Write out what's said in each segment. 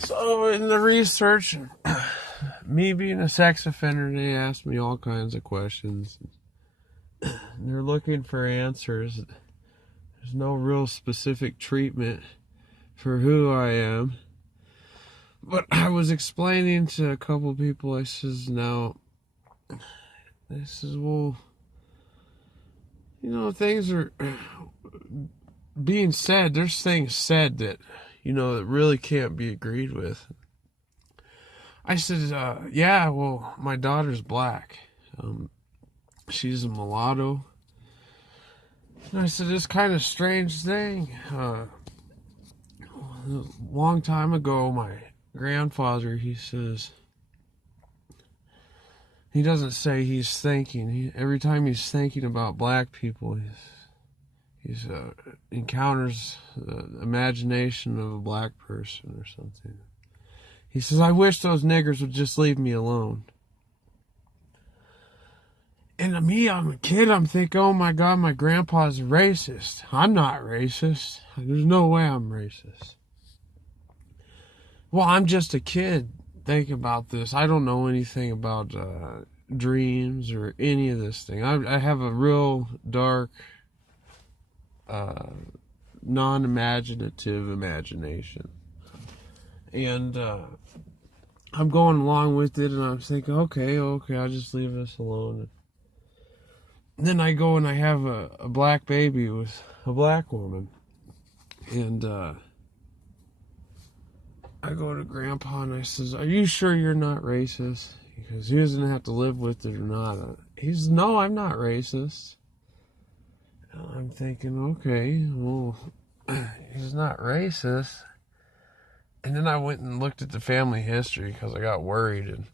So in the research, me being a sex offender, they asked me all kinds of questions. They're looking for answers. There's no real specific treatment for who I am. But I was explaining to a couple people, I says, well, things are being said. There's things said that, that really can't be agreed with. I said, my daughter's black. She's a mulatto. And I said, this kind of strange thing. A long time ago, my grandfather, he says, he doesn't say he's thinking. Every time he's thinking about black people, he's encounters the imagination of a black person or something. He says, I wish those niggers would just leave me alone. And to me, I'm a kid, I'm thinking, oh my God, my grandpa's racist. I'm not racist. There's no way I'm racist. Well, I'm just a kid thinking about this. I don't know anything about dreams or any of this thing. I have a real dark, non-imaginative imagination. And I'm going along with it, and I'm thinking, okay, I'll just leave this alone. And then I go and I have a black baby with a black woman. And I go to Grandpa and I says, are you sure you're not racist? Because he doesn't have to live with it or not. He says, no, I'm not racist. And I'm thinking, okay, well, he's not racist. And then I went and looked at the family history because I got worried, and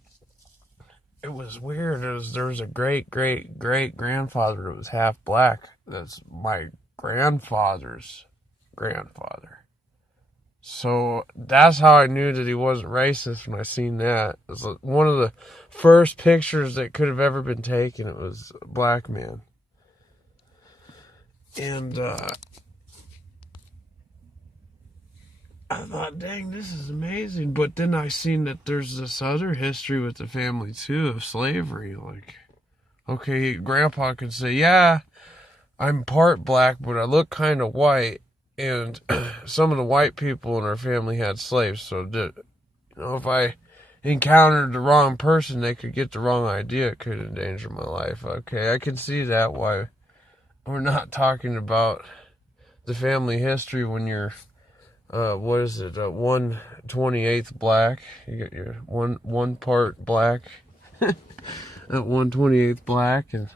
it was weird. There was a great-great-great-grandfather that was half black. That's my grandfather's grandfather. So that's how I knew that he wasn't racist when I seen that. It was one of the first pictures that could have ever been taken. It was a black man. And I thought, dang, this is amazing. But then I seen that there's this other history with the family, too, of slavery. Like, okay, Grandpa could say, yeah, I'm part black, but I look kind of white. And some of the white people in our family had slaves. So, if I encountered the wrong person, they could get the wrong idea. It could endanger my life. Okay, I can see that, why we're not talking about the family history when you're 1/28 black. You get your one part black at 1/28 black, and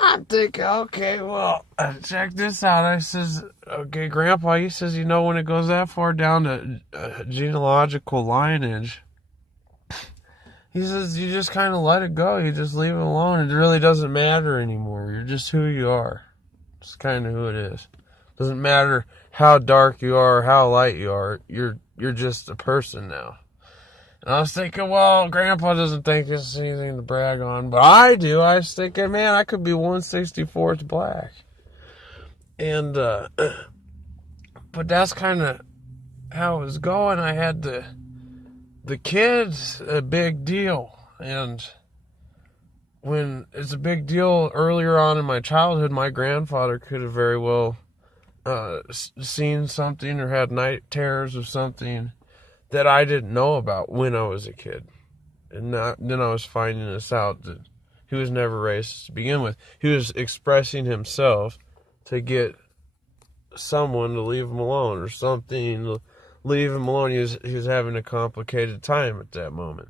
I'm thinking, okay, well, check this out. I says, okay, Grandpa, he says, when it goes that far down to genealogical lineage, he says, you just kind of let it go. You just leave it alone. It really doesn't matter anymore. You're just who you are. It's kind of who it is. Doesn't matter how dark you are or how light you are. You're just a person now. And I was thinking, well, Grandpa doesn't think this is anything to brag on, but I do. I was thinking, man, I could be 1/64th black. And, but that's kind of how it was going. I had the kids, a big deal. And when it's a big deal earlier on in my childhood, my grandfather could have very well seen something or had night terrors of something that I didn't know about when I was a kid. And then I was finding this out, that he was never racist to begin with. He was expressing himself to get someone to leave him alone or something to leave him alone. He was having a complicated time at that moment.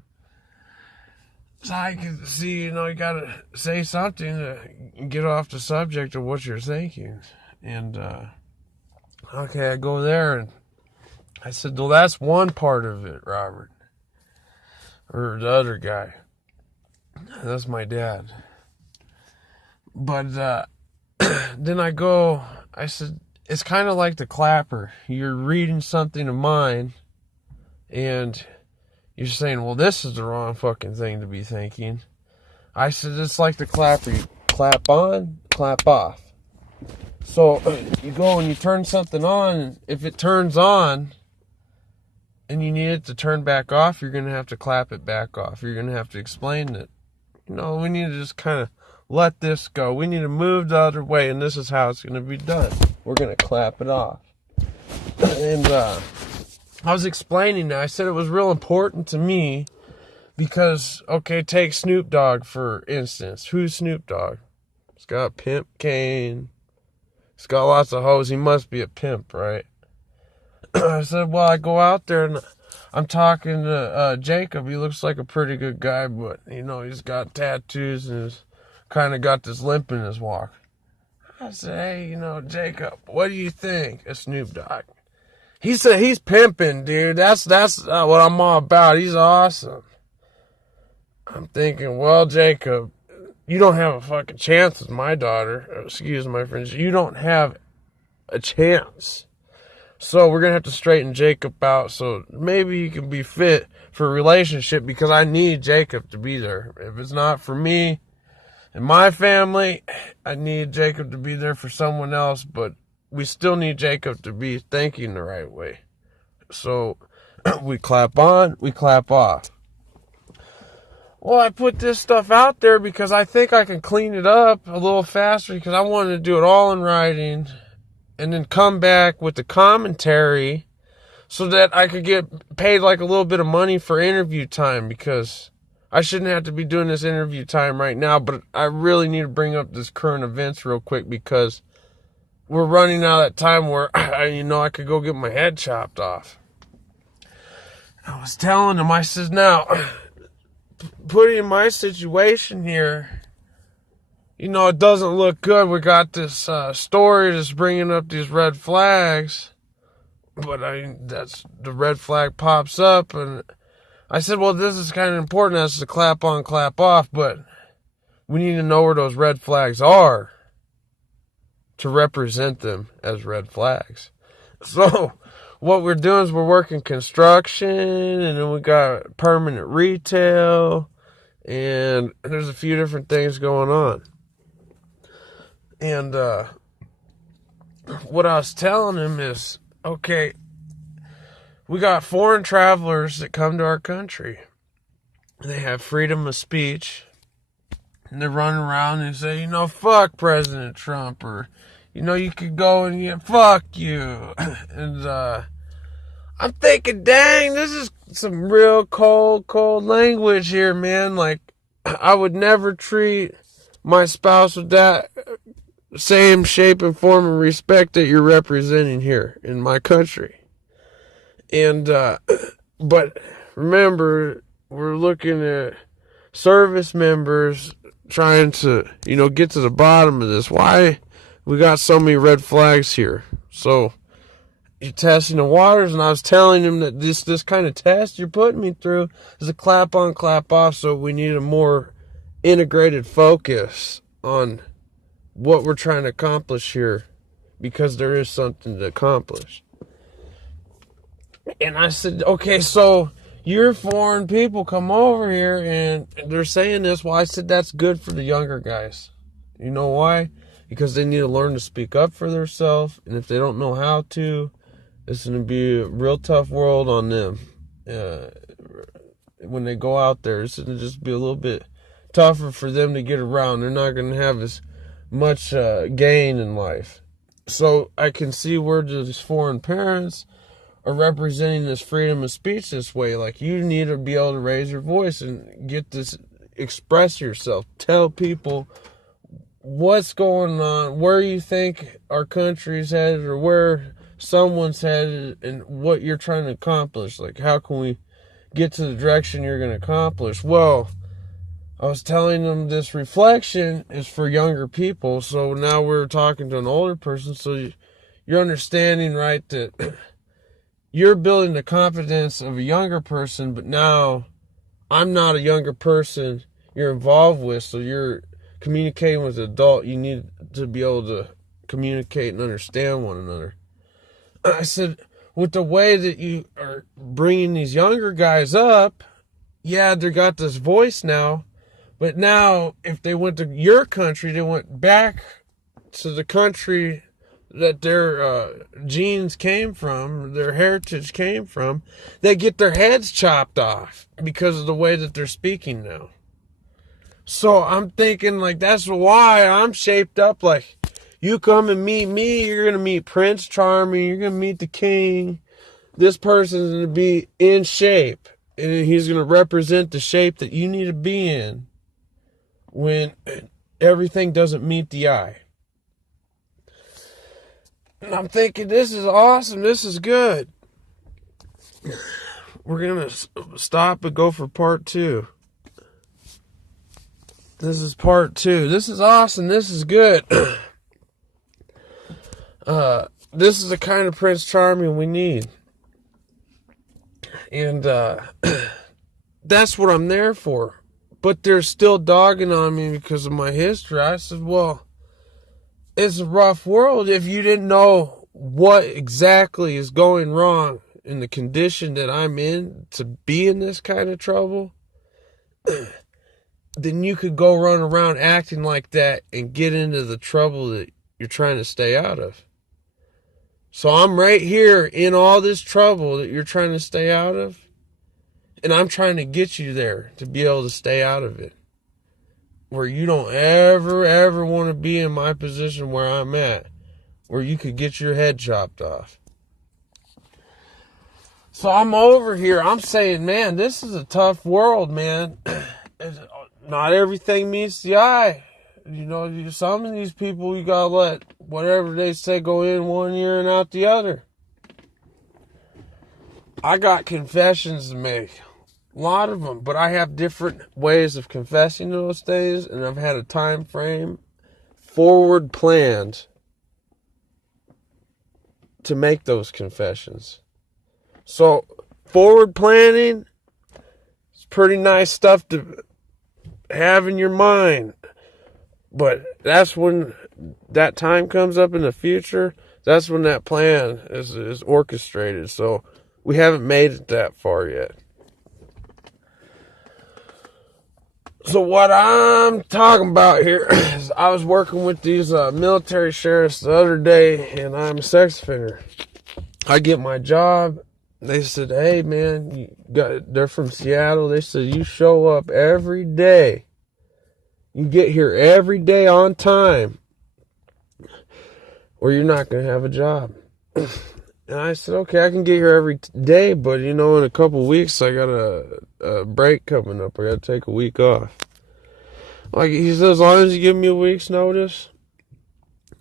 So I could see, you gotta say something to get off the subject of what you're thinking. And, okay, I go there and I said, well, that's one part of it, Robert. Or the other guy. That's my dad. But then I said, it's kind of like the clapper. You're reading something of mine, and you're saying, well, this is the wrong fucking thing to be thinking. I said, it's like the clapper. You clap on, clap off. So you go and you turn something on, and if it turns on, and you need it to turn back off, you're going to have to clap it back off. You're going to have to explain that, we need to just kind of let this go. We need to move the other way, and this is how it's going to be done. We're going to clap it off. And I was explaining that. I said it was real important to me because, okay, take Snoop Dogg, for instance. Who's Snoop Dogg? He's got a pimp cane. He's got lots of hoes. He must be a pimp, right? I said, well, I go out there and I'm talking to Jacob. He looks like a pretty good guy, but, he's got tattoos and he's kind of got this limp in his walk. I said, hey, Jacob, what do you think of Snoop Dogg? He said, he's pimping, dude. That's what I'm all about. He's awesome. I'm thinking, well, Jacob, you don't have a fucking chance with my daughter. Excuse my French. You don't have a chance. So we're going to have to straighten Jacob out so maybe you can be fit for a relationship, because I need Jacob to be there. If it's not for me and my family, I need Jacob to be there for someone else, but we still need Jacob to be thinking the right way. So we clap on, we clap off. Well, I put this stuff out there because I think I can clean it up a little faster, because I wanted to do it all in writing and then come back with the commentary so that I could get paid like a little bit of money for interview time, because I shouldn't have to be doing this interview time right now, but I really need to bring up this current events real quick because we're running out of that time where, I could go get my head chopped off. I was telling him, I said, now, putting in my situation here, it doesn't look good. We got this story that's bringing up these red flags, but that's the red flag pops up, and I said, well, this is kind of important as to clap on, clap off, but we need to know where those red flags are to represent them as red flags. So what we're doing is we're working construction, and then we got permanent retail, and there's a few different things going on. And what I was telling him is, okay, we got foreign travelers that come to our country. They have freedom of speech, and they're running around and say, fuck President Trump, or, you could go and fuck you. And I'm thinking, dang, this is some real cold language here, man. Like, I would never treat my spouse with that same shape and form of respect that you're representing here in my country. And, but remember, we're looking at service members trying to, get to the bottom of this. Why we got so many red flags here? So you're testing the waters, and I was telling him that this kind of test you're putting me through is a clap on, clap off. So we need a more integrated focus on what we're trying to accomplish here, because there is something to accomplish. And I said, okay, so your foreign people come over here and they're saying this. Well, I said that's good for the younger guys. You know why? Because they need to learn to speak up for themselves, and if they don't know how to, it's going to be a real tough world on them. When they go out there, it's going to just be a little bit tougher for them to get around. They're not going to have as much gain in life. So I can see where these foreign parents are representing this freedom of speech this way. Like, you need to be able to raise your voice and get this, express yourself, tell people what's going on, where you think our country's headed, or where someone's headed, and what you're trying to accomplish. Like, how can we get to the direction you're going to accomplish? Well, I was telling them this reflection is for younger people. So now we're talking to an older person. So you're understanding, right, that you're building the confidence of a younger person, but now I'm not a younger person you're involved with. So you're communicating with an adult. You need to be able to communicate and understand one another. I said, with the way that you are bringing these younger guys up, yeah, they got this voice now. But now, if they went to your country, they went back to the country that their genes came from, their heritage came from, they get their heads chopped off because of the way that they're speaking now. So I'm thinking, like, that's why I'm shaped up like, you come and meet me, you're going to meet Prince Charming, you're going to meet the king. This person's going to be in shape, and he's going to represent the shape that you need to be in when everything doesn't meet the eye. And I'm thinking, this is awesome, this is good. We're going to stop and go for part 2. This is part 2. This is awesome, this is good. This is the kind of Prince Charming we need. And that's what I'm there for. But they're still dogging on me because of my history. I said, well, it's a rough world. If you didn't know what exactly is going wrong in the condition that I'm in to be in this kind of trouble, then you could go run around acting like that and get into the trouble that you're trying to stay out of. So I'm right here in all this trouble that you're trying to stay out of, and I'm trying to get you there to be able to stay out of it, where you don't ever want to be in my position where I'm at, where you could get your head chopped off. So I'm over here, I'm saying, man, this is a tough world, man. Not everything meets the eye. You know, some of these people, you gotta let whatever they say go in one ear and out the other. I got confessions to make. A lot of them. But I have different ways of confessing those things. And I've had a time frame forward planned to make those confessions. So, forward planning is pretty nice stuff to have in your mind. But that's when that time comes up in the future. That's when that plan is orchestrated. So we haven't made it that far yet. So what I'm talking about here is I was working with these military sheriffs the other day, and I'm a sex offender. I get my job. They said, hey, man, they're from Seattle. They said, you show up every day. You get here every day on time, or you're not going to have a job. And I said, okay, I can get here every day, but, you know, in a couple weeks, I got a break coming up. I got to take a week off. Like, he said, as long as you give me a week's notice,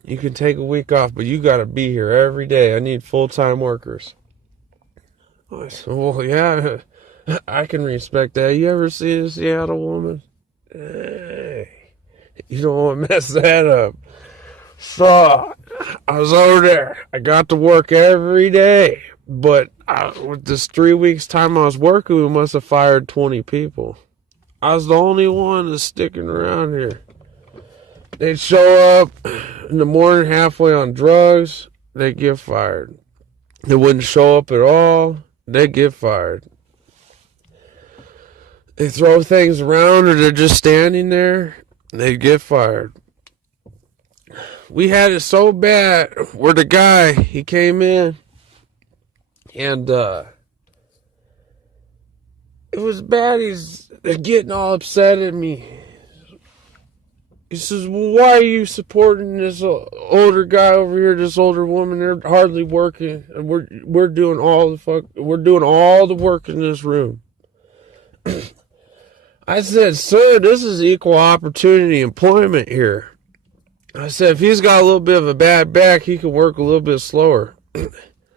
you can take a week off, but you got to be here every day. I need full-time workers. I said, well, yeah, I can respect that. You ever see a Seattle woman? Hey, you don't want to mess that up. So I was over there. I got to work every day. But with this 3 weeks time I was working, we must have fired 20 people. I was the only one that's sticking around here. They'd show up in the morning halfway on drugs. They'd get fired. They wouldn't show up at all. They'd get fired. They throw things around or they're just standing there, they'd get fired. We had it so bad where the guy, he came in and it was bad. He's getting all upset at me. He says, well, why are you supporting this older guy over here, this older woman? They're hardly working, and we're doing all the work in this room. I said, sir, this is equal opportunity employment here. I said, if he's got a little bit of a bad back, he can work a little bit slower.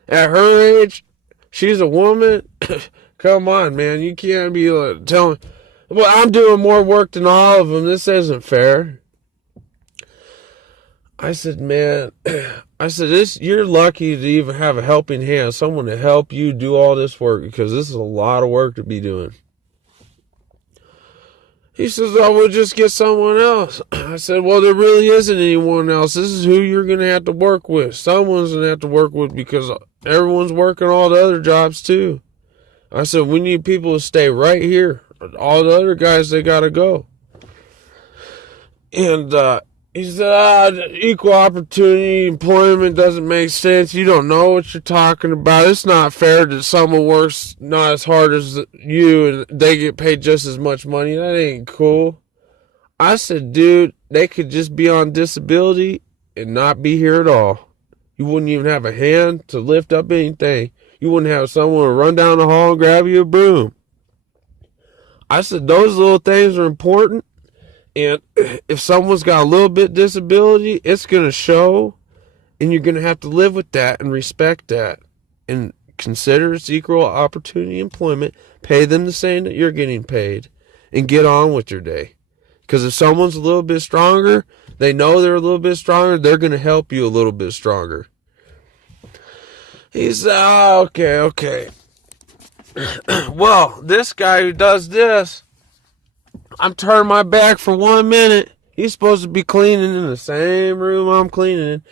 At her age, she's a woman. Come on, man. You can't be telling, well, I'm doing more work than all of them. This isn't fair. I said, man, you're lucky to even have a helping hand, someone to help you do all this work, because this is a lot of work to be doing. He says, oh, we'll just get someone else. I said, well, there really isn't anyone else. This is who you're going to have to work with. Someone's going to have to work with, because everyone's working all the other jobs too. I said, we need people to stay right here. All the other guys, they got to go. And He said, equal opportunity employment doesn't make sense. You don't know what you're talking about. It's not fair that someone works not as hard as you and they get paid just as much money. That ain't cool. I said, dude, they could just be on disability and not be here at all. You wouldn't even have a hand to lift up anything. You wouldn't have someone run down the hall and grab you a broom. I said, those little things are important. And if someone's got a little bit disability, it's going to show. And you're going to have to live with that and respect that. And consider it's equal opportunity employment. Pay them the same that you're getting paid. And get on with your day. Because if someone's a little bit stronger, they know they're a little bit stronger, they're going to help you a little bit stronger. He said, oh, okay. Well, this guy who does this, I'm turning my back for 1 minute. He's supposed to be cleaning in the same room I'm cleaning in.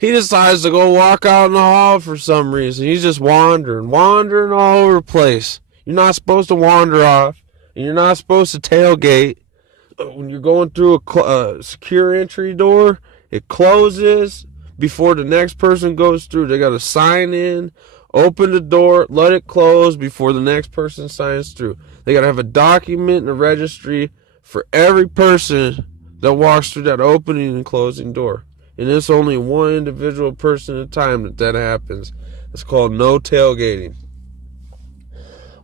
He decides to go walk out in the hall for some reason. He's just wandering all over the place. You're not supposed to wander off. And you're not supposed to tailgate. When you're going through a secure entry door, it closes before the next person goes through. They got to sign in, open the door, let it close before the next person signs through. They got to have a document in the registry for every person that walks through that opening and closing door. And it's only one individual person at a time that happens. It's called no tailgating.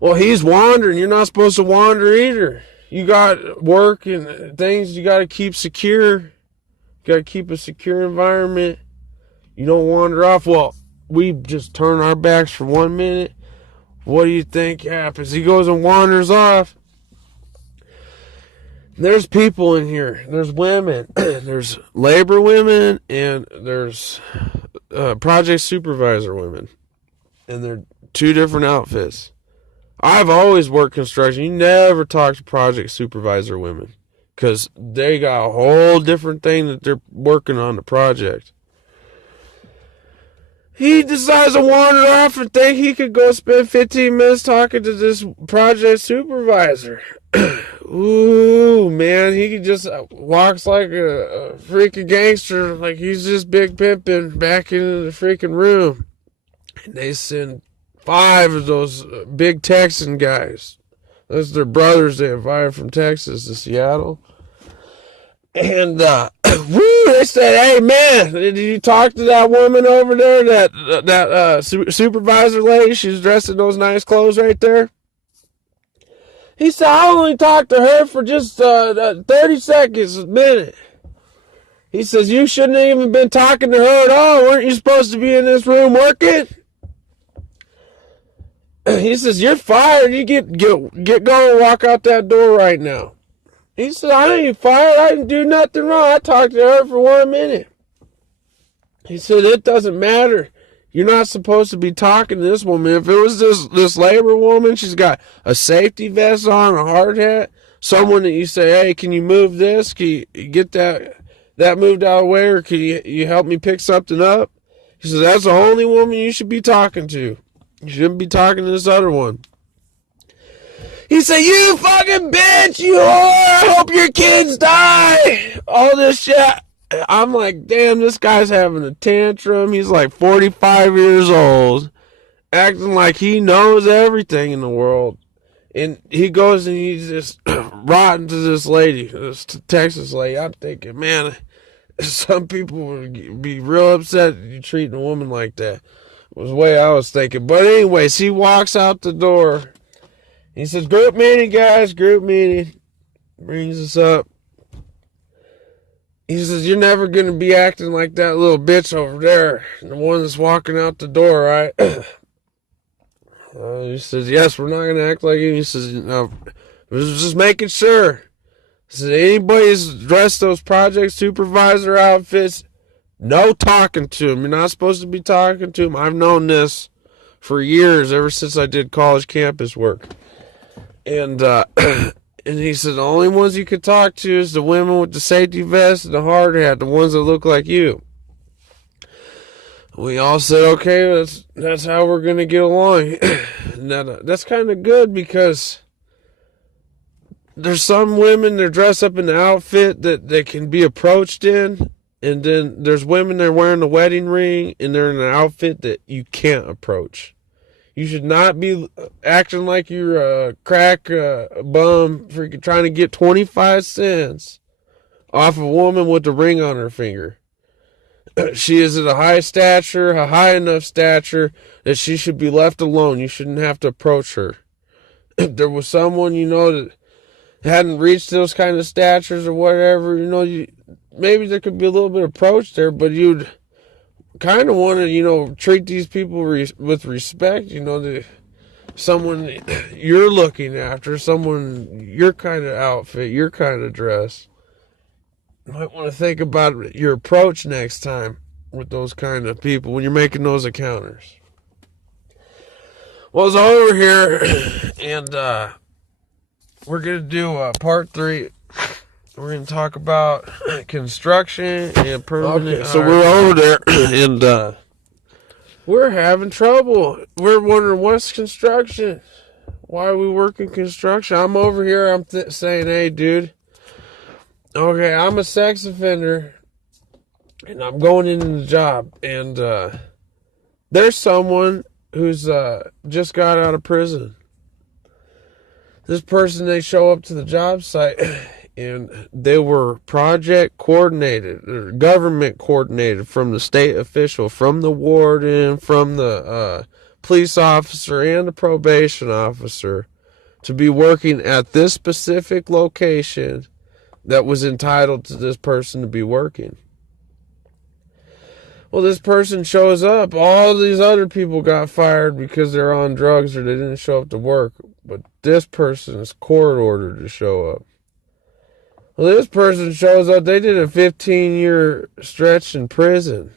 Well, he's wandering. You're not supposed to wander either. You got work and things you got to keep secure. You got to keep a secure environment. You don't wander off. Well, we just turn our backs for 1 minute. What do you think happens? He goes and wanders off. There's people in here. There's women. There's labor women and there's project supervisor women. And they're two different outfits. I've always worked construction. You never talk to project supervisor women because they got a whole different thing that they're working on the project. He decides to wander off and think he could go spend 15 minutes talking to this project supervisor. Ooh, man, he just walks like a freaking gangster, like he's just big pimping back into the freaking room. And they send 5 of those big Texan guys. Those are their brothers they invited from Texas to Seattle. And, they said, hey, man, did you talk to that woman over there, that supervisor lady? She's dressed in those nice clothes right there. He said, I only talked to her for just 30 seconds, a minute. He says, you shouldn't have even been talking to her at all. Weren't you supposed to be in this room working? He says, you're fired. You get going and walk out that door right now. He said, I ain't fired. I didn't do nothing wrong. I talked to her for 1 minute. He said, it doesn't matter. You're not supposed to be talking to this woman. If it was this labor woman, she's got a safety vest on, a hard hat, someone that you say, hey, can you move this? Can you get that moved out of the way, or can you help me pick something up? He says, that's the only woman you should be talking to. You shouldn't be talking to this other one. He said, you fucking bitch, you whore, I hope your kids die. All this shit. I'm like, damn, this guy's having a tantrum. He's like 45 years old, acting like he knows everything in the world. And he goes and he's just rotting to this lady, this Texas lady. I'm thinking, man, some people would be real upset you treating a woman like that. Was the way I was thinking. But anyways, he walks out the door. He says, group meeting, guys, group meeting. Brings us up. He says, you're never going to be acting like that little bitch over there. The one that's walking out the door, right? He says, yes, we're not going to act like it. He says, no, I was just making sure. He says, anybody's dressed those project supervisor outfits, no talking to him. You're not supposed to be talking to him. I've known this for years, ever since I did college campus work. And he said, the only ones you could talk to is the women with the safety vest and the hard hat, the ones that look like you. We all said, okay, that's how we're going to get along. And that's kind of good because there's some women that dress up in the outfit that they can be approached in, and then there's women that are wearing the wedding ring and they're in an outfit that you can't approach. You should not be acting like you're a crack bum freaking trying to get 25 cents off a woman with a ring on her finger. She is at a high enough stature that she should be left alone. You shouldn't have to approach her. If there was someone that hadn't reached those kind of statures or whatever, maybe there could be a little bit of approach there, but you'd kind of want to, treat these people with respect, someone you're looking after, someone your kind of outfit, your kind of dress. You might want to think about your approach next time with those kind of people when you're making those encounters. Well, it's over here, and we're going to do part 3. We're going to talk about construction and permanent. Okay, so we're over there, and we're having trouble. We're wondering, what's construction? Why are we working construction? I'm over here, I'm saying, hey, dude, okay, I'm a sex offender, and I'm going into the job, and there's someone who's just got out of prison. This person, they show up to the job site, and they were project coordinated, or government coordinated from the state official, from the warden, from the police officer, and the probation officer to be working at this specific location that was entitled to this person to be working. Well, this person shows up. All these other people got fired because they're on drugs or they didn't show up to work. But this person is court ordered to show up. Well, this person shows up. They did a 15-year stretch in prison.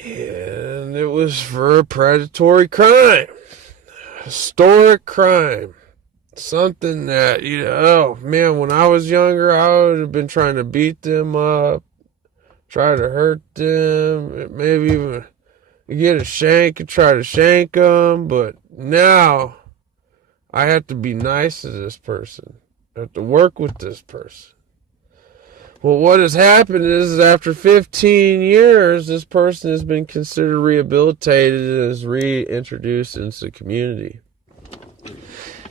And it was for a predatory crime. Historic crime. Something that, when I was younger, I would have been trying to beat them up. Try to hurt them, maybe even get a shank and try to shank them. But now I have to be nice to this person. I have to work with this person. Well, what has happened is after 15 years, this person has been considered rehabilitated and is reintroduced into the community.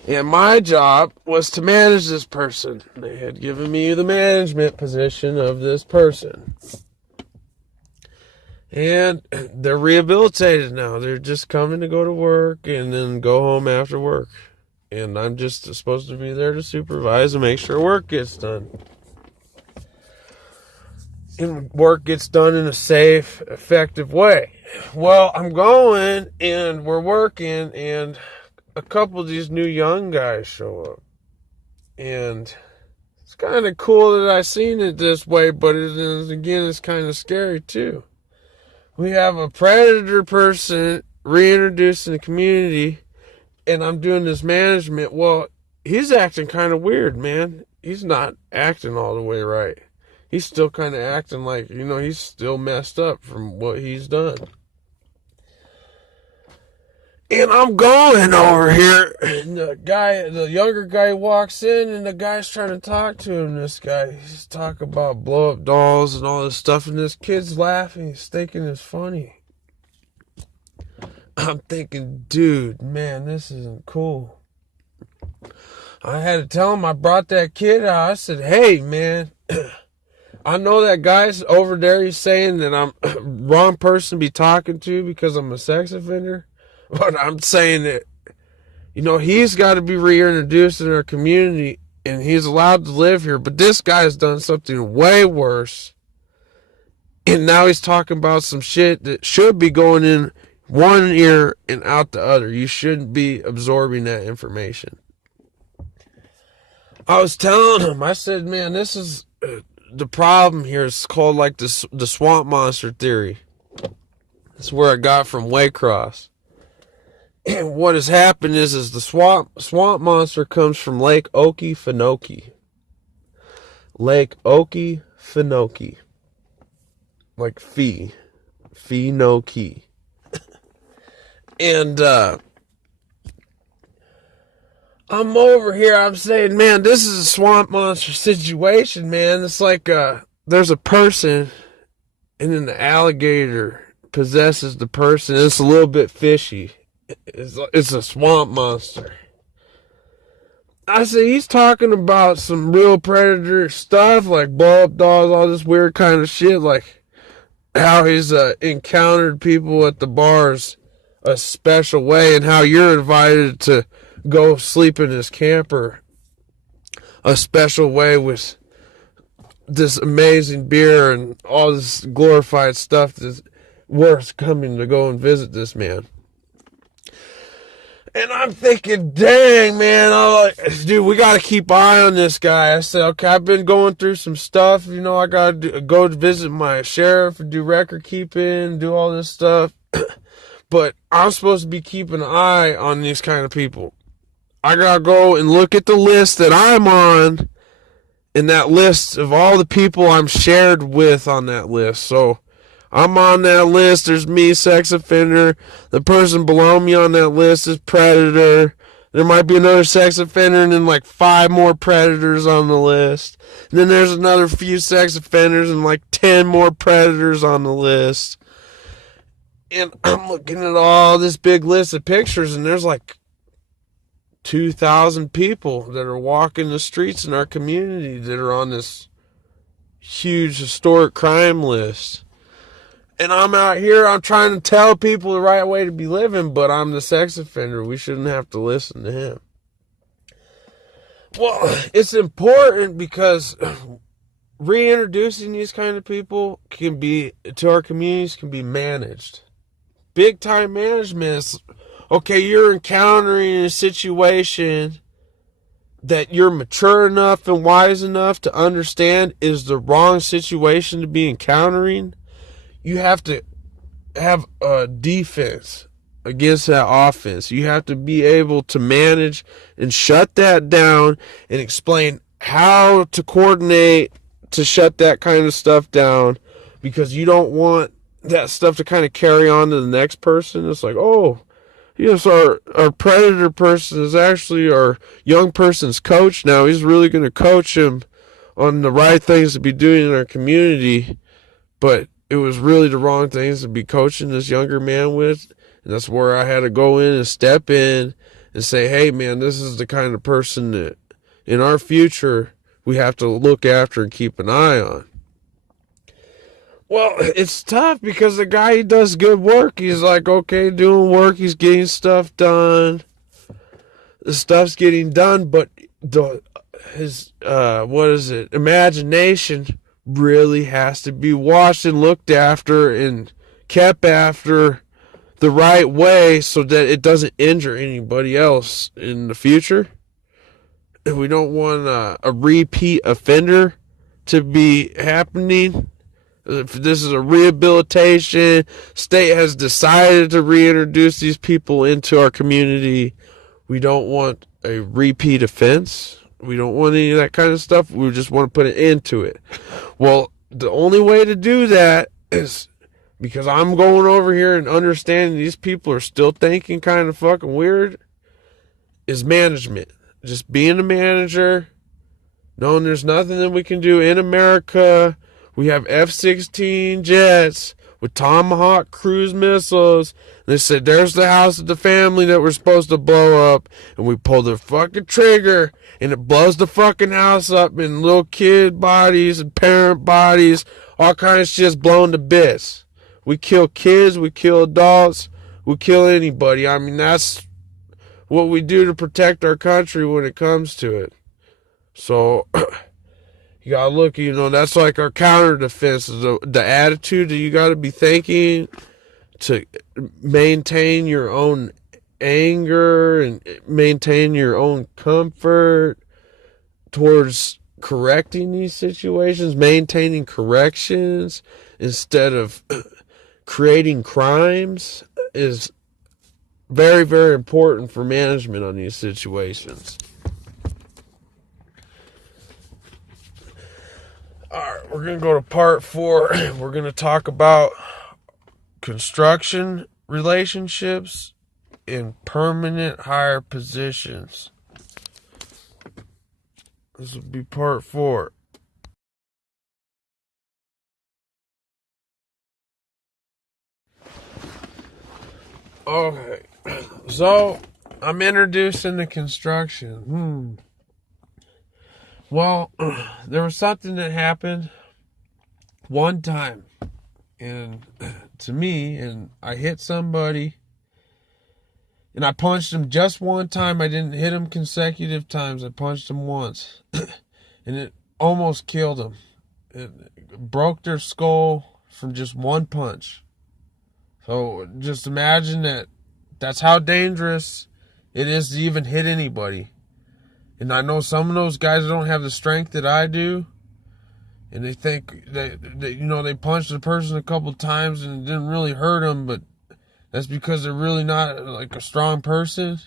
And my job was to manage this person. They had given me the management position of this person. And they're rehabilitated now. They're just coming to go to work and then go home after work. And I'm just supposed to be there to supervise and make sure work gets done. And work gets done in a safe, effective way. Well, I'm going and we're working, and a couple of these new young guys show up. And it's kind of cool that I seen it this way, but it's kind of scary too. We have a predator person reintroduced in the community, and I'm doing this management. Well, he's acting kind of weird, man. He's not acting all the way right. He's still kind of acting like, he's still messed up from what he's done. And I'm going over here, and the younger guy walks in, and the guy's trying to talk to him. This guy, he's talking about blow-up dolls and all this stuff, and this kid's laughing. He's thinking it's funny. I'm thinking, dude, man, this isn't cool. I had to tell him, I brought that kid out. I said, hey, man, I know that guy's over there. He's saying that I'm wrong person to be talking to because I'm a sex offender. But I'm saying that, he's got to be reintroduced in our community, and he's allowed to live here. But this guy's done something way worse. And now he's talking about some shit that should be going in one ear and out the other. You shouldn't be absorbing that information. I was telling him, I said, man, this is the problem here. It's called like the swamp monster theory. That's where I got from Waycross. And what has happened is the swamp monster comes from Lake Okefenokee. Lake Okefenokee. Like fee. No key. And I'm over here, I'm saying, man, this is a swamp monster situation, man. It's like there's a person, and then the alligator possesses the person. It's a little bit fishy. It's a swamp monster. I say he's talking about some real predator stuff, like blow up dolls, all this weird kind of shit, like how he's encountered people at the bars a special way, and how you're invited to go sleep in his camper a special way with this amazing beer and all this glorified stuff that's worth coming to go and visit this man. And I'm thinking, dang, man, dude, we got to keep an eye on this guy. I said, okay, I've been going through some stuff. You know, I got to go visit my sheriff and do record keeping, do all this stuff. But I'm supposed to be keeping an eye on these kind of people. I got to go and look at the list that I'm on, and that list of all the people I'm shared with on that list. So I'm on that list. There's me, sex offender. The person below me on that list is predator. There might be another sex offender and then like 5 more predators on the list. And then there's another few sex offenders and like 10 more predators on the list. And I'm looking at all this big list of pictures, and there's like 2,000 people that are walking the streets in our community that are on this huge historic crime list. And I'm out here, I'm trying to tell people the right way to be living, but I'm the sex offender. We shouldn't have to listen to him. Well, it's important because reintroducing these kind of people to our communities can be managed. Big time management is, okay, you're encountering a situation that you're mature enough and wise enough to understand is the wrong situation to be encountering. You have to have a defense against that offense. You have to be able to manage and shut that down and explain how to coordinate to shut that kind of stuff down, because you don't want that stuff to kind of carry on to the next person. It's like, oh, yes, our predator person is actually our young person's coach now. He's really going to coach him on the right things to be doing in our community, but it was really the wrong things to be coaching this younger man with. And that's where I had to go in and step in and say, hey, man, this is the kind of person that in our future we have to look after and keep an eye on. Well, it's tough because the guy, he does good work. He's like, okay, doing work. He's getting stuff done. The stuff's getting done, but his imagination really has to be watched and looked after and kept after the right way so that it doesn't injure anybody else in the future. We don't want a repeat offender to be happening. If this is a rehabilitation, state has decided to reintroduce these people into our community. We don't want a repeat offense. We don't want any of that kind of stuff. We just want to put an end to it. Well, the only way to do that is because I'm going over here and understanding these people are still thinking kind of fucking weird, is management. Just being a manager, knowing there's nothing that we can do in America. We have F-16 jets with Tomahawk cruise missiles. And they said, there's the house of the family that we're supposed to blow up. And we pull the fucking trigger, and it blows the fucking house up, and little kid bodies and parent bodies, all kinds of shit's blown to bits. We kill kids, we kill adults, we kill anybody. I mean, that's what we do to protect our country when it comes to it. So you gotta look, that's like our counter defense, the attitude that you gotta be thinking to maintain your own anger and maintain your own comfort towards correcting these situations, maintaining corrections instead of creating crimes is very, very important for management on these situations. Alright, we're going to go to part 4. We're going to talk about construction relationships in permanent hire positions. This will be part 4. Okay, so I'm introducing the construction. Well, there was something that happened one time, and to me, and I hit somebody, and I punched him just one time. I didn't hit him consecutive times. I punched him once, and it almost killed him. It broke their skull from just one punch. So just imagine that's how dangerous it is to even hit anybody. And I know some of those guys don't have the strength that I do. And they think that they punched the person a couple times and it didn't really hurt them, but that's because they're really not like a strong person.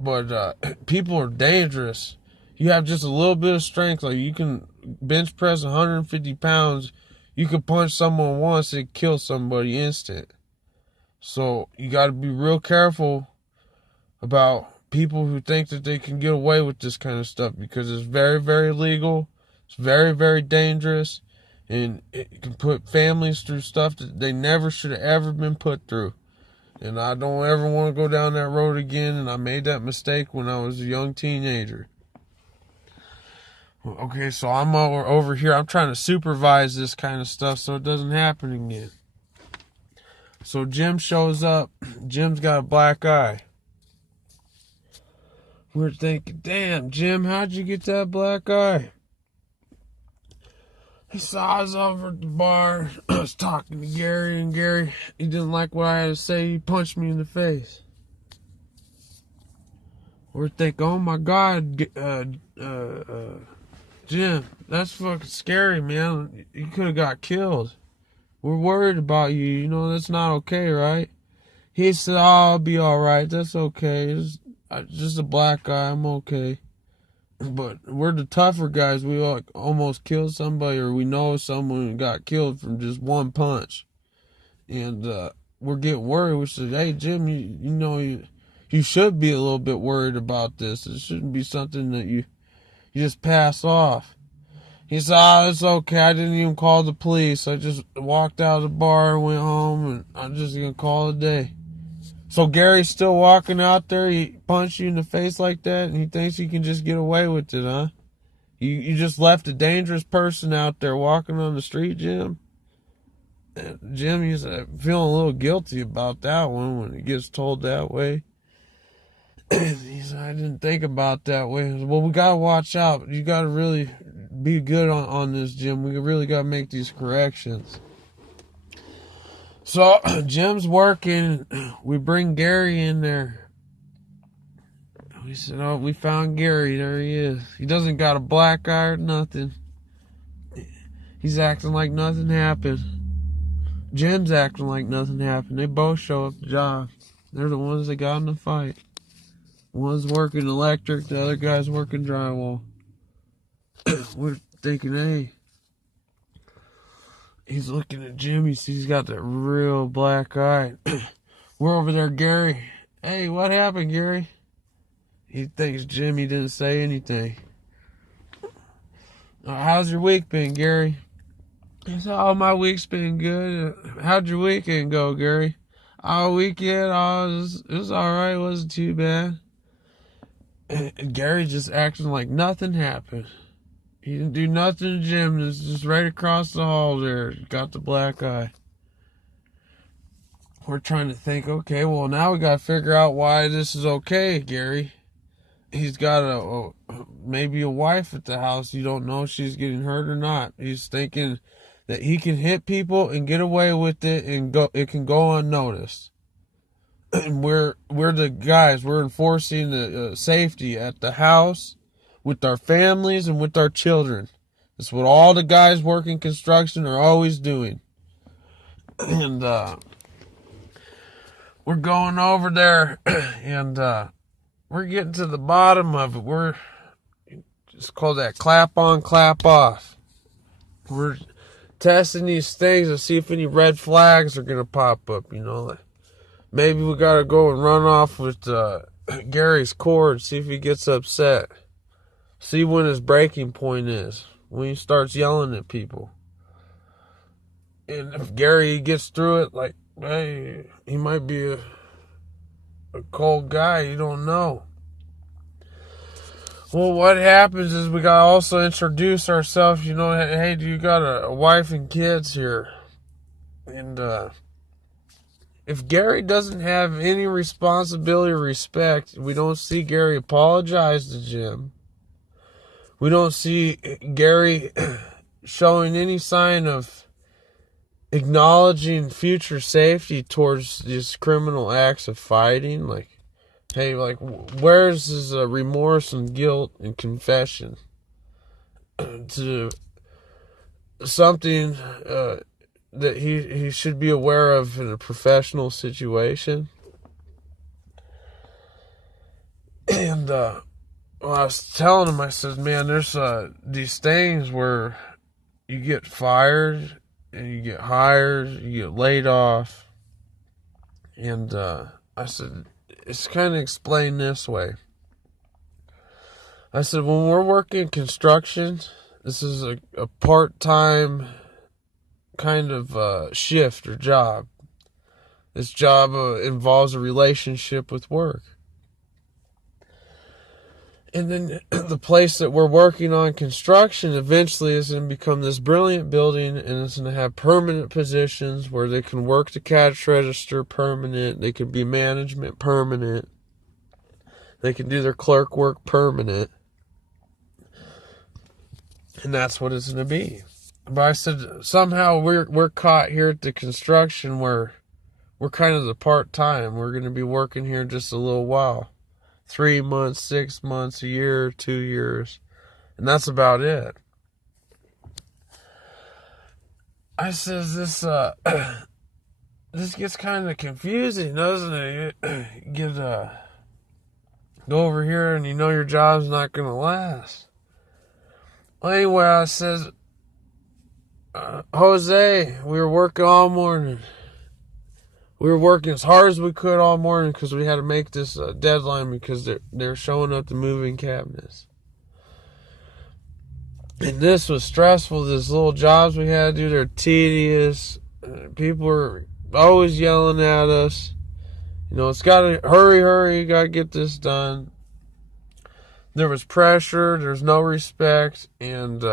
But people are dangerous. You have just a little bit of strength. Like you can bench press 150 pounds. You can punch someone once and kill somebody instant. So you got to be real careful about people who think that they can get away with this kind of stuff, because it's very, very legal. It's very, very dangerous, and it can put families through stuff that they never should have ever been put through. And I don't ever want to go down that road again, and I made that mistake when I was a young teenager. Okay, so I'm over here. I'm trying to supervise this kind of stuff so it doesn't happen again. So Jim shows up. Jim's got a black eye. We're thinking, damn, Jim, how'd you get that black eye? He saw us over at the bar. I was talking to Gary, and Gary, he didn't like what I had to say. He punched me in the face. We're thinking, oh my God, Jim, that's fucking scary, man. You could have got killed. We're worried about you. You know, that's not okay, right? He said, oh, I'll be alright. That's okay. It's just a black guy. I'm okay. But we're the tougher guys. We like almost killed somebody, or we know someone got killed from just one punch. And we're getting worried. We said, hey, Jim, you know, you should be a little bit worried about this. It shouldn't be something that you just pass off. He said, oh, it's okay. I didn't even call the police. I just walked out of the bar and went home, and I'm just going to call it a day. So Gary's still walking out there. He punched you in the face like that, and he thinks he can just get away with it, huh? You just left a dangerous person out there walking on the street, Jim? And Jim, he's feeling a little guilty about that one when he gets told that way. He said, I didn't think about that way. Said, well, we got to watch out. You got to really be good on this, Jim. We really got to make these corrections. So Jim's working. We bring Gary in there. We said, oh, we found Gary. There he is. He doesn't got a black eye or nothing. He's acting like nothing happened. Jim's acting like nothing happened. They both show up at the job. They're the ones that got in the fight. One's working electric, the other guy's working drywall. We're thinking, hey, he's looking at Jim. He sees he's got that real black eye. We're over there, Gary. Hey, what happened, Gary? He thinks Jimmy didn't say anything. How's your week been, Gary? He said, oh, my week's been good. How'd your weekend go, Gary? Oh, weekend? Oh, it was all right. It wasn't too bad. And Gary just acting like nothing happened. He didn't do nothing to Jim. It's just right across the hall there. Got the black eye. We're trying to think, okay, well, now we got to figure out why this is okay, Gary. He's got maybe a wife at the house. You don't know if she's getting hurt or not. He's thinking that he can hit people and get away with it, and it can go unnoticed. And we're the guys. We're enforcing the safety at the house, with our families, and with our children. That's what all the guys working construction are always doing. And we're going over there, and we're getting to the bottom of it. We're just called that clap on, clap off. We're testing these things to see if any red flags are gonna pop up. You know, like maybe we gotta go and run off with Gary's cord, see if he gets upset. See when his breaking point is. When he starts yelling at people. And if Gary gets through it, like, hey, he might be a cold guy. You don't know. Well, what happens is we gotta also introduce ourselves. You know, hey, do you got a wife and kids here? And if Gary doesn't have any responsibility or respect, we don't see Gary apologize to Jim. We don't see Gary showing any sign of acknowledging future safety towards these criminal acts of fighting. Like, hey, like, where's his remorse and guilt and confession to something that he should be aware of in a professional situation? And well, I was telling him, I said, man, there's these things where you get fired and you get hired, you get laid off. And I said, it's kind of explained this way. I said, when we're working construction, this is a part-time kind of shift or job. This job involves a relationship with work. And then the place that we're working on construction eventually is going to become this brilliant building, and it's going to have permanent positions where they can work the cash register permanent. They can be management permanent. They can do their clerk work permanent. And that's what it's going to be. But I said, somehow we're caught here at the construction where we're kind of the part-time. We're going to be working here just a little while. 3 months, 6 months, a year, 2 years. And that's about it. I says, this gets kind of confusing, doesn't it? You get, go over here and you know your job's not going to last. Well, anyway, I says, Jose, we were working all morning. We were working as hard as we could all morning because we had to make this deadline because they're showing up the moving cabinets. And this was stressful. These little jobs we had to do, they're tedious. People were always yelling at us. You know, it's got to hurry, you got to get this done. There was pressure, there's no respect, and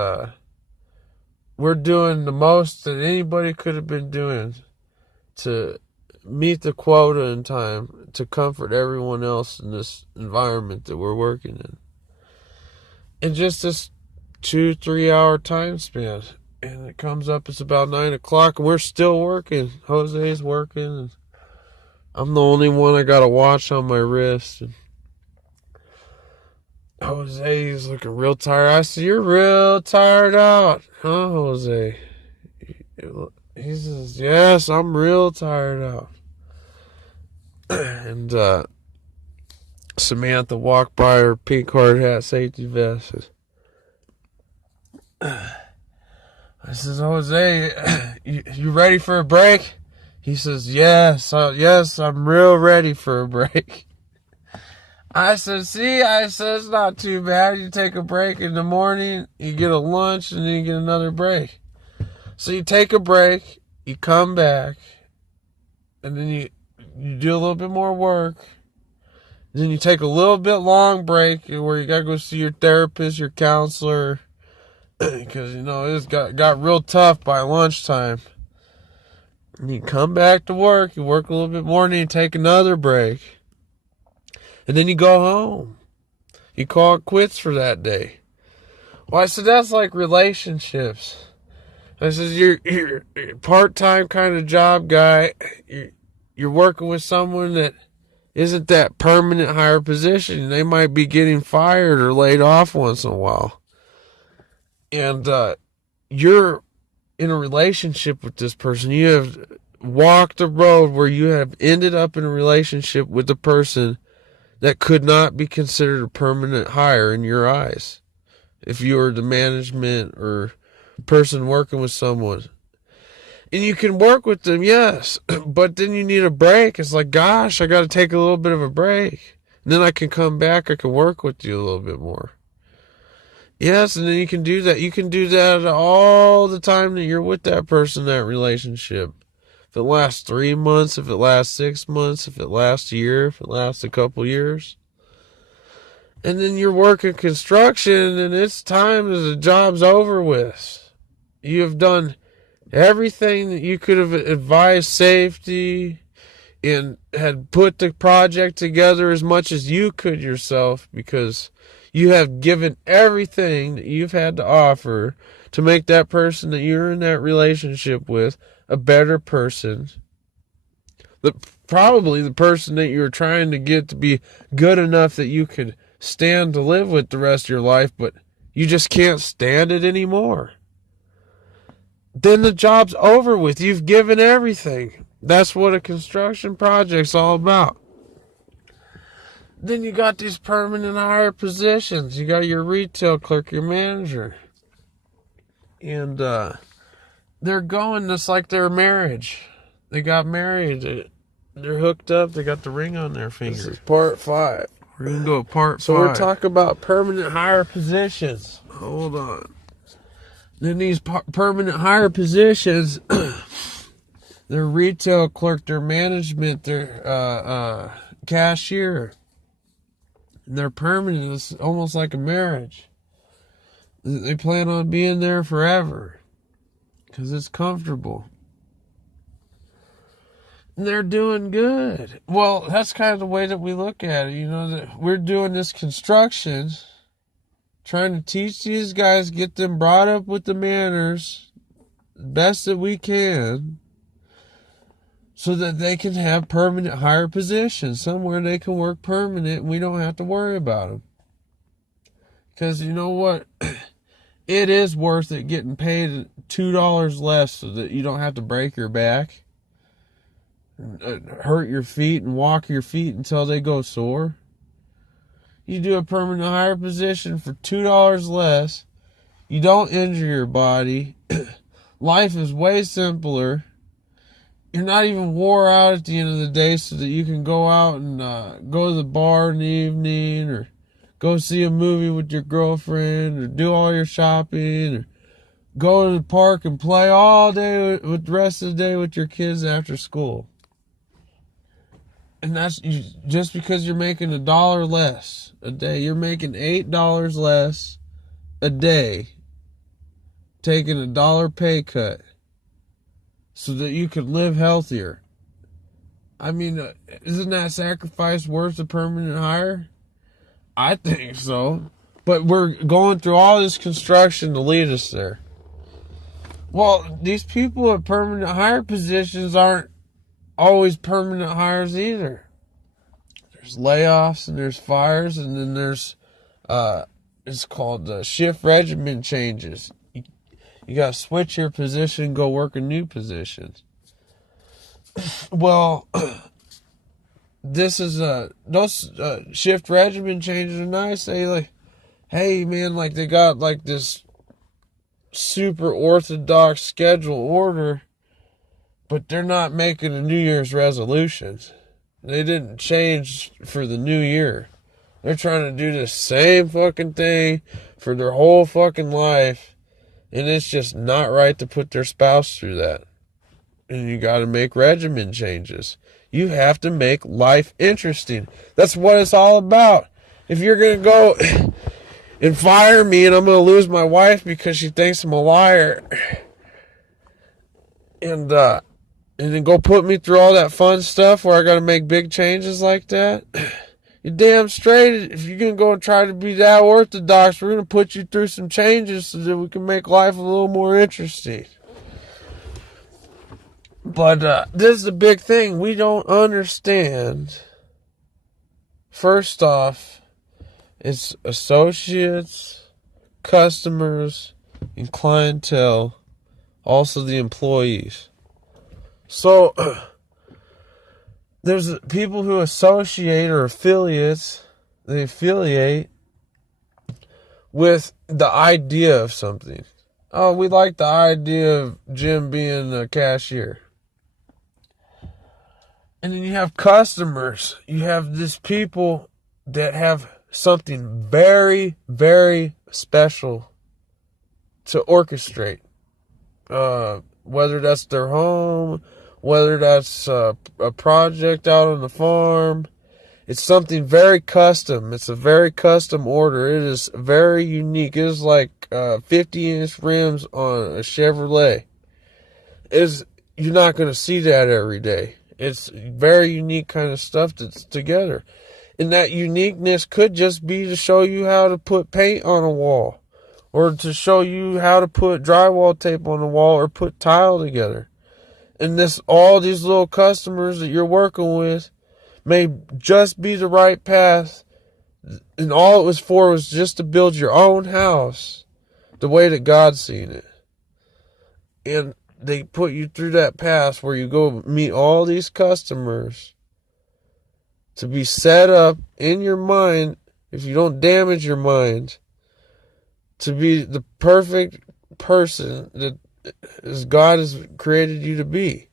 we're doing the most that anybody could have been doing to meet the quota in time to comfort everyone else in this environment that we're working in. In just this 2-3 hour time span. And it comes up, it's about 9 o'clock, and we're still working. Jose's working, and I'm the only one I got a watch on my wrist. And Jose's looking real tired. I said, you're real tired out, huh, Jose? He says, yes, I'm real tired out. And Samantha walked by her pink hard hat, safety vest. I says, Jose, you ready for a break? He says, yes, I'm real ready for a break. I said, it's not too bad. You take a break in the morning, you get a lunch, and then you get another break. So you take a break, you come back, and then you do a little bit more work. Then you take a little bit long break where you got to go see your therapist, your counselor, because, you know, it's got real tough by lunchtime. And you come back to work, you work a little bit more, and then you take another break. And then you go home. You call it quits for that day. Well, I said, that's like relationships. I says, you're a part-time kind of job guy. You're working with someone that isn't that permanent higher position. They might be getting fired or laid off once in a while. And you're in a relationship with this person. You have walked a road where you have ended up in a relationship with a person that could not be considered a permanent hire in your eyes. If you were the management or person working with someone. And you can work with them, yes, but then you need a break. It's like, gosh, I got to take a little bit of a break. And then I can come back, I can work with you a little bit more. Yes, and then you can do that. You can do that all the time that you're with that person, that relationship. If it lasts 3 months, if it lasts 6 months, if it lasts a year, if it lasts a couple years. And then you're working construction and it's time as the job's over with. You have done everything that you could have advised safety and had put the project together as much as you could yourself, because you have given everything that you've had to offer to make that person that you're in that relationship with a better person. Probably the person that you're trying to get to be good enough that you could stand to live with the rest of your life, but you just can't stand it anymore. Then the job's over with. You've given everything. That's what a construction project's all about. Then you got these permanent hire positions. You got your retail clerk, your manager. And they're going just like their marriage. They got married. They're hooked up. They got the ring on their finger. This is part 5. We're going to go part 5. So we're talking about permanent hire positions. Hold on. Then these permanent hire positions, their retail clerk, their management, their cashier, they're permanent. It's almost like a marriage. They plan on being there forever because it's comfortable. And they're doing good. Well, that's kind of the way that we look at it. You know, that we're doing this construction, trying to teach these guys, get them brought up with the manners, best that we can, so that they can have permanent hire positions, somewhere they can work permanent and we don't have to worry about them. Because you know what? It is worth it getting paid $2 less so that you don't have to break your back, hurt your feet, and walk your feet until they go sore. You do a permanent hire position for $2 less. You don't injure your body. Life is way simpler. You're not even wore out at the end of the day so that you can go out and go to the bar in the evening, or go see a movie with your girlfriend, or do all your shopping, or go to the park and play all day with the rest of the day with your kids after school. And that's just because you're making $1 less a day. You're making $8 less a day, taking $1 pay cut so that you could live healthier. I mean, isn't that sacrifice worth the permanent hire? I think so. But we're going through all this construction to lead us there. Well, these people at permanent hire positions aren't always permanent hires either. There's layoffs and there's fires, and then there's it's called shift regimen changes. You got to switch your position, go work a new position. Well, this is those shift regimen changes are nice. They like, hey man, like they got like this super orthodox schedule order, but they're not making a New Year's resolution. They didn't change for the new year. They're trying to do the same fucking thing for their whole fucking life, and it's just not right to put their spouse through that. And you got to make regimen changes. You have to make life interesting. That's what it's all about. If you're going to go and fire me and I'm going to lose my wife because she thinks I'm a liar, and then go put me through all that fun stuff where I got to make big changes like that, you're damn straight. If you're going to go and try to be that orthodox, we're going to put you through some changes so that we can make life a little more interesting. But this is the big thing. We don't understand. First off, it's associates, customers, and clientele, also the employees. So, there's people who associate or affiliates, they affiliate with the idea of something. Oh, we like the idea of Jim being a cashier. And then you have customers. You have these people that have something very, very special to orchestrate. Whether that's their home, whether that's a project out on the farm. It's something very custom. It's a very custom order. It is very unique. It is like 50-inch rims on a Chevrolet. You're not going to see that every day. It's very unique kind of stuff that's together. And that uniqueness could just be to show you how to put paint on a wall, or to show you how to put drywall tape on the wall, or put tile together. And all these little customers that you're working with may just be the right path, and all it was for was just to build your own house the way that God's seen it. And they put you through that path where you go meet all these customers to be set up in your mind, if you don't damage your mind, to be the perfect person that as God has created you to be.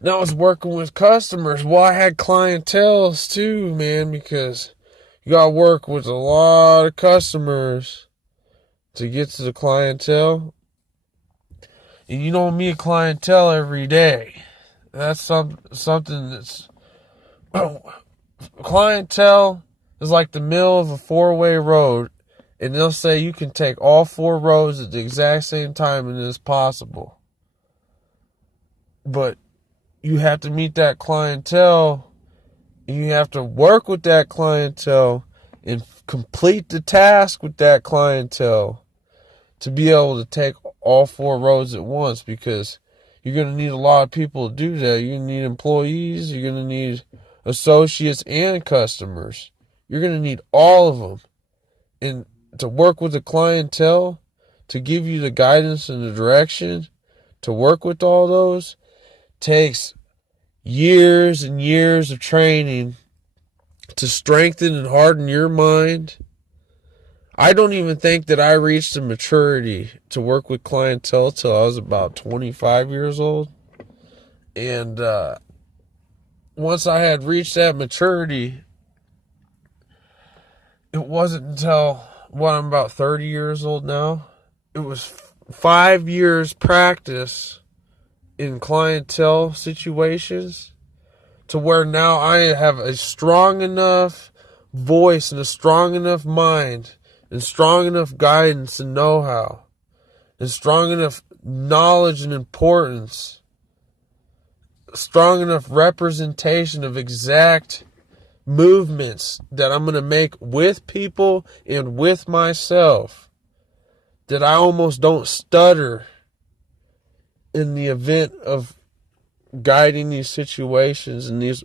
Now I was working with customers. Well, I had clientels too, man, because you gotta work with a lot of customers to get to the clientele. And you don't meet a clientele every day. That's something that's... clientele is like the middle of a 4-way road, and they'll say you can take all 4 roads at the exact same time, and it's possible. But you have to meet that clientele, and you have to work with that clientele and complete the task with that clientele to be able to take all 4 roads at once, because you're going to need a lot of people to do that. You're going to need employees, you're going to need associates and customers. You're going to need all of them. And to work with the clientele, to give you the guidance and the direction to work with all those, takes years and years of training to strengthen and harden your mind. I don't even think that I reached the maturity to work with clientele till I was about 25 years old. And once I had reached that maturity, it wasn't until, I'm about 30 years old now. It was 5 years practice in clientele situations to where now I have a strong enough voice and a strong enough mind and strong enough guidance and know-how and strong enough knowledge and importance, strong enough representation of exact movements that I'm going to make with people and with myself, that I almost don't stutter in the event of guiding these situations and these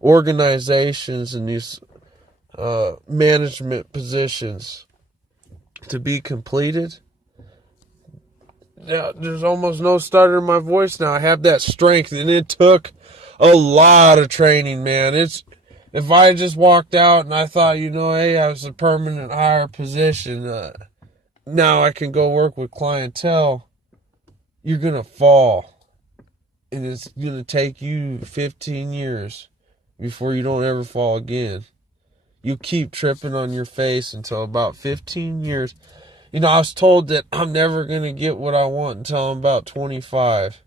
organizations and these management positions to be completed. Now, there's almost no stutter in my voice now. I have that strength, and it took a lot of training, man. If I just walked out and I thought, hey, I was a permanent hire position, now I can go work with clientele, you're going to fall. And it's going to take you 15 years before you don't ever fall again. You keep tripping on your face until about 15 years. I was told that I'm never going to get what I want until I'm about 25.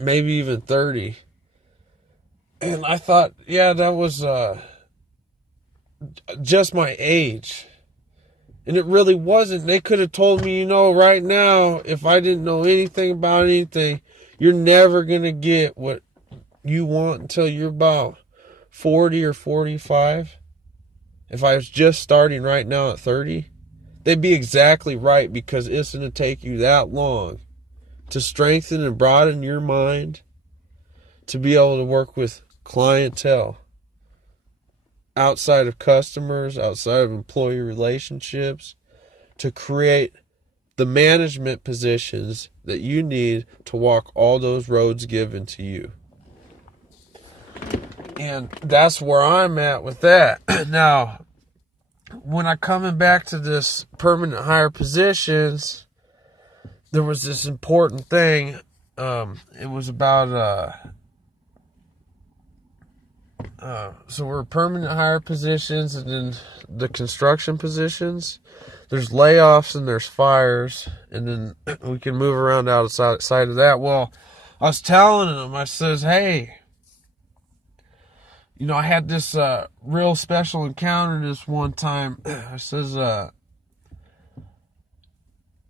Maybe even 30. And I thought, yeah, that was just my age. And it really wasn't. They could have told me, right now, if I didn't know anything about anything, you're never going to get what you want until you're about 40 or 45. If I was just starting right now at 30, they'd be exactly right, because it's going to take you that long to strengthen and broaden your mind to be able to work with clientele outside of customers, outside of employee relationships, to create the management positions that you need to walk all those roads given to you. And that's where I'm at with that. Now, when I'm coming back to this permanent hire positions, there was this important thing. It was about So we're permanent hire positions, and then the construction positions, there's layoffs and there's fires, and then we can move around outside of that. Well, I was telling him, I says, hey, I had this real special encounter this one time. I says, I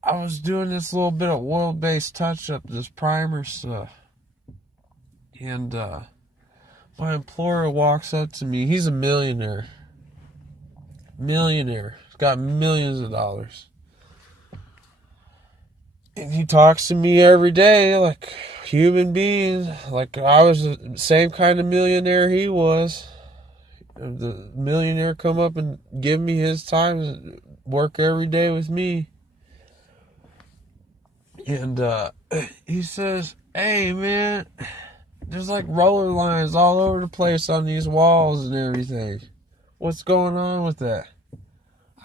was doing this little bit of oil-based touch-up, this primer stuff. And my employer walks up to me. He's a millionaire. He's got millions of dollars. And he talks to me every day like human being. Like I was the same kind of millionaire he was. The millionaire come up and give me his time to work every day with me. And he says, hey man, there's like roller lines all over the place on these walls and everything. What's going on with that?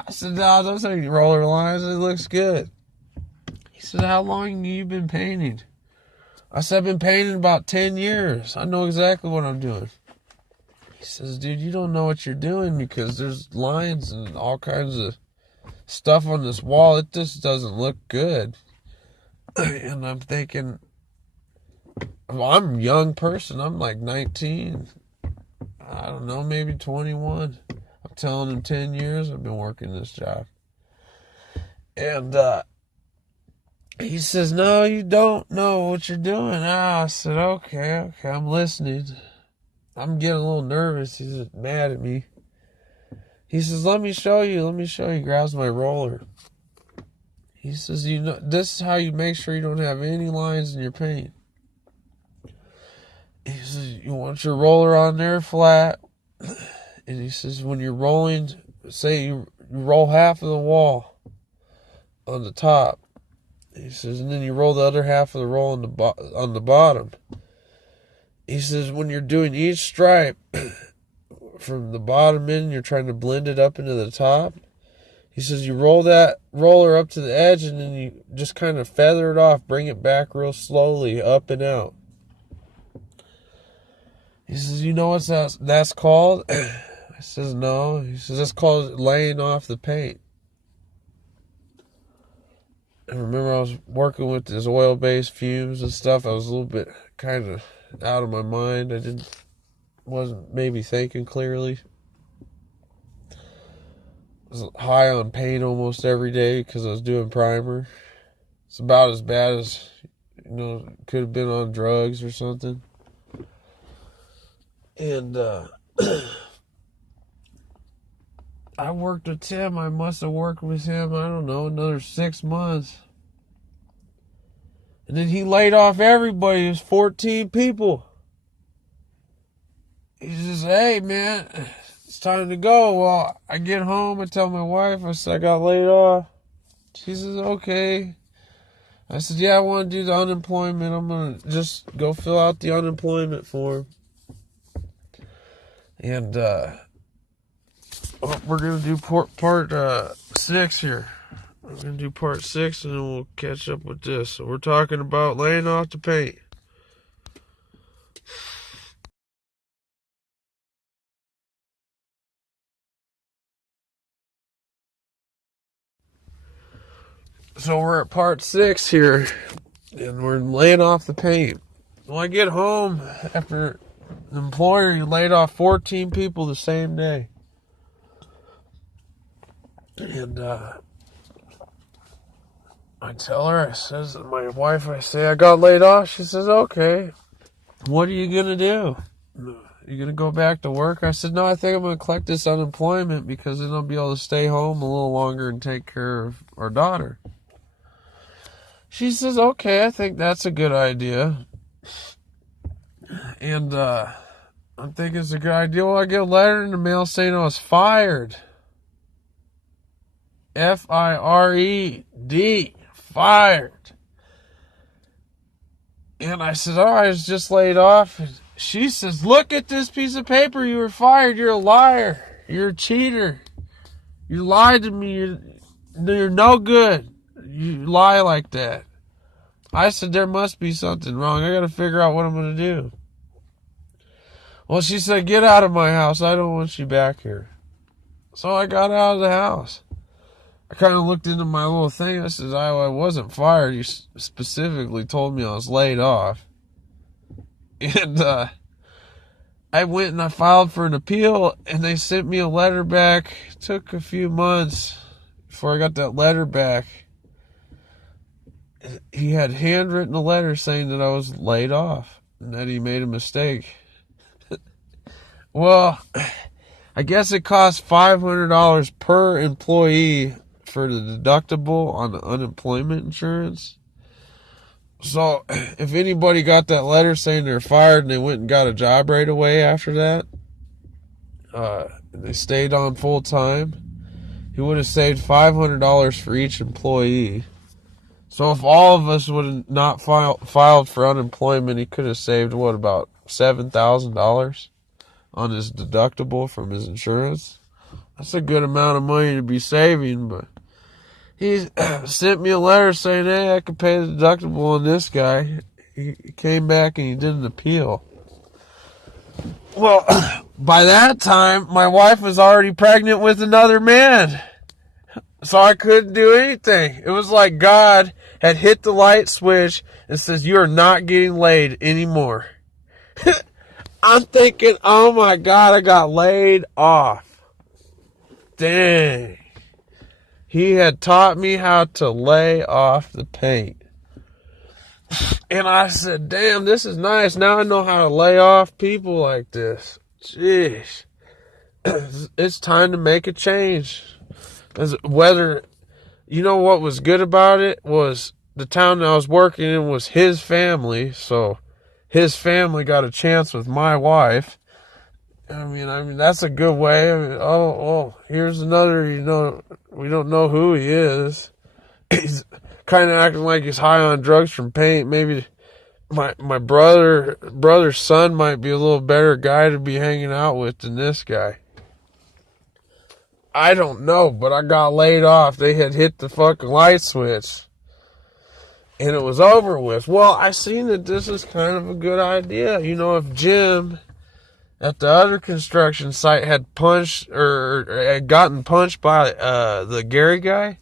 I said, no, those ain't roller lines. It looks good. He said, how long have you been painting? I said, I've been painting about 10 years. I know exactly what I'm doing. He says, dude, you don't know what you're doing because there's lines and all kinds of stuff on this wall. It just doesn't look good. And I'm thinking, well, I'm a young person. I'm like 19. I don't know, maybe 21. I'm telling him 10 years I've been working this job. And he says, no, you don't know what you're doing. I said, okay, I'm listening. I'm getting a little nervous. He's mad at me. He says, let me show you. He grabs my roller. He says, this is how you make sure you don't have any lines in your paint. He says, you want your roller on there flat. And he says, when you're rolling, say you roll half of the wall on the top. He says, and then you roll the other half of the roll on the bottom. He says, when you're doing each stripe from the bottom in, you're trying to blend it up into the top. He says, you roll that roller up to the edge and then you just kind of feather it off, bring it back real slowly, up and out. He says, you know what that's called? I says, no. He says, that's called laying off the paint. I remember I was working with this oil-based fumes and stuff. I was a little bit kind of out of my mind. Wasn't maybe thinking clearly. I was high on paint almost every day because I was doing primer. It's about as bad as, could have been on drugs or something. And I worked with Tim. I must have worked with him, I don't know, another 6 months. And then he laid off everybody. It was 14 people. He says, hey, man, it's time to go. Well, I get home. I tell my wife, I said, I got laid off. She says, okay. I said, yeah, I want to do the unemployment. I'm going to just go fill out the unemployment form. And we're going to do part 6 here. We're going to do part 6 and then we'll catch up with this. So we're talking about laying off the paint. So we're at part 6 here, and we're laying off the paint. When I get home after the employer, you laid off 14 people the same day. And I tell her, my wife, I say, I got laid off. She says, okay, what are you going to do? You going to go back to work? I said, no, I think I'm going to collect this unemployment because then I'll be able to stay home a little longer and take care of our daughter. She says, okay, I think that's a good idea. And I'm thinking it's a good idea. Well, I get a letter in the mail saying I was fired. F-I-R-E-D. Fired. And I said, oh, I was just laid off. And she says, look at this piece of paper. You were fired. You're a liar. You're a cheater. You lied to me. You're no good. You lie like that. I said, there must be something wrong. I got to figure out what I'm going to do. Well, she said, get out of my house. I don't want you back here. So I got out of the house. I kind of looked into my little thing. I said, I wasn't fired. You specifically told me I was laid off. And I went and I filed for an appeal, and they sent me a letter back. It took a few months before I got that letter back. He had handwritten a letter saying that I was laid off and that he made a mistake. Well, I guess it costs $500 per employee for the deductible on the unemployment insurance. So if anybody got that letter saying they're fired and they went and got a job right away after that, and they stayed on full time, he would have saved $500 for each employee. So if all of us would have not filed for unemployment, he could have saved, about $7,000 on his deductible from his insurance. That's a good amount of money to be saving, but he sent me a letter saying, hey, I could pay the deductible on this guy. He came back and he did an appeal. Well, by that time, my wife was already pregnant with another man. So I couldn't do anything. It was like God had hit the light switch and says, you are not getting laid anymore. I'm thinking, oh my God, I got laid off. Dang. He had taught me how to lay off the paint. And I said, damn, this is nice. Now I know how to lay off people like this. Jeez. It's time to make a change. Whether, what was good about it was the town that I was working in was his family. So his family got a chance with my wife. I mean, that's a good way. Here's another, we don't know who he is. He's kind of acting like he's high on drugs from paint. Maybe my brother's son might be a little better guy to be hanging out with than this guy. I don't know, but I got laid off. They had hit the fucking light switch. And it was over with. Well, I seen that this is kind of a good idea. If Jim at the other construction site had punched or had gotten punched by the Gary guy,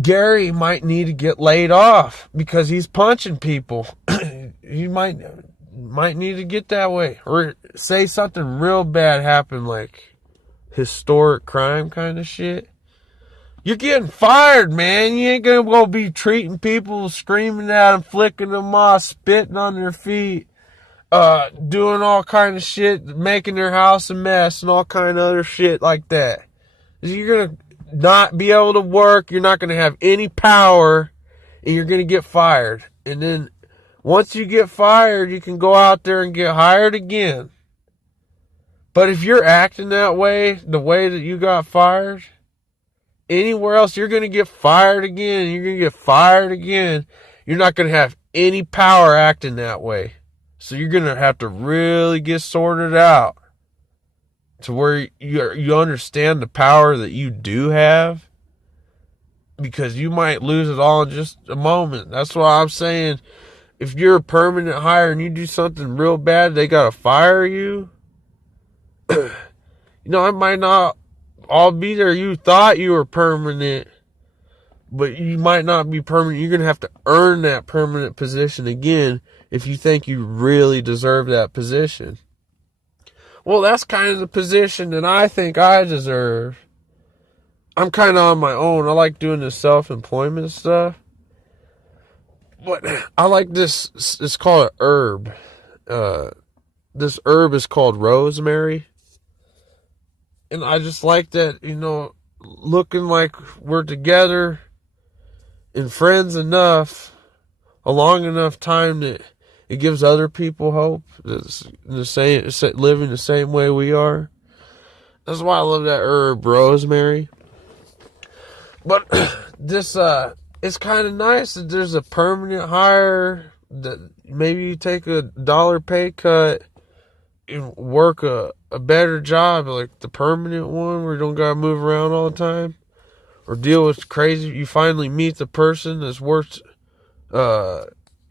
Gary might need to get laid off because he's punching people. He might need to get that way. Or say something real bad happened, like historic crime kind of shit. You're getting fired, man. You ain't gonna go be treating people, screaming at them, flicking them off, spitting on their feet, doing all kind of shit, making their house a mess and all kind of other shit like that. You're gonna not be able to work. You're not gonna have any power, and you're gonna get fired. And then once you get fired, you can go out there and get hired again. But if you're acting that way, the way that you got fired, anywhere else, you're going to get fired again. You're going to get fired again. You're not going to have any power acting that way. So you're going to have to really get sorted out to where you understand the power that you do have, because you might lose it all in just a moment. That's why I'm saying, if you're a permanent hire and you do something real bad, they got to fire you. It might not all be there. You thought you were permanent, but you might not be permanent. You're going to have to earn that permanent position again if you think you really deserve that position. Well, that's kind of the position that I think I deserve. I'm kind of on my own. I like doing this self-employment stuff. But I like this. It's called an herb. This herb is called rosemary. And I just like that, looking like we're together and friends enough, a long enough time that it gives other people hope that's living the same way we are. That's why I love that herb, rosemary. But this, it's kind of nice that there's a permanent hire, that maybe you take a $1 pay cut and work a better job, like the permanent one where you don't gotta move around all the time or deal with crazy. You finally meet the person that's worth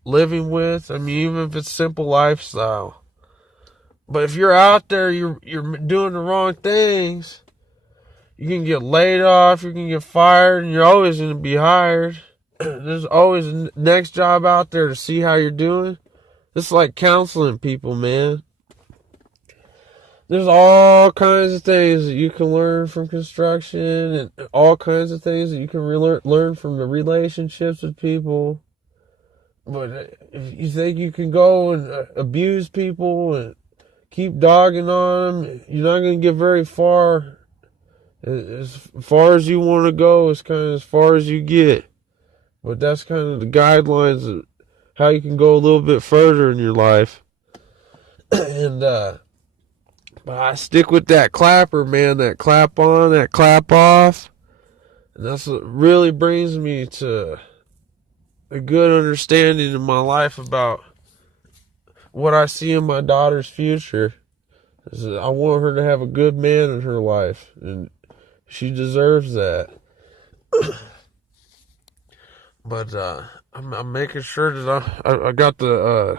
living with. I mean, even if it's simple lifestyle. But if you're out there, you're doing the wrong things, you can get laid off, you can get fired, and you're always going to be hired. There's always a next job out there to see how you're doing. It's like counseling people, man. There's all kinds of things that you can learn from construction, and all kinds of things that you can learn from the relationships with people. But if you think you can go and abuse people and keep dogging on them, you're not going to get very far. As far as you want to go is kind of as far as you get. But that's kind of the guidelines of how you can go a little bit further in your life. And, but I stick with that clapper, man, that clap on, that clap off. And that's what really brings me to a good understanding in my life about what I see in my daughter's future. I want her to have a good man in her life, and she deserves that. But I'm making sure that I got the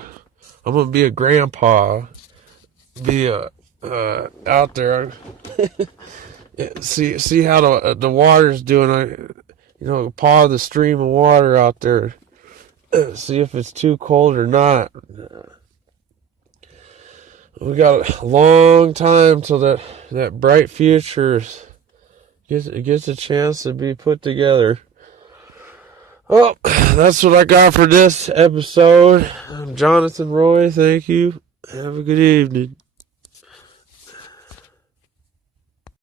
I'm gonna be a grandpa, be out there, see how the water's doing. Paw the stream of water out there, see if it's too cold or not. We got a long time till that bright future gets a chance to be put together. Well, that's what I got for this episode. I'm Johnathan Roy. Thank you. Have a good evening.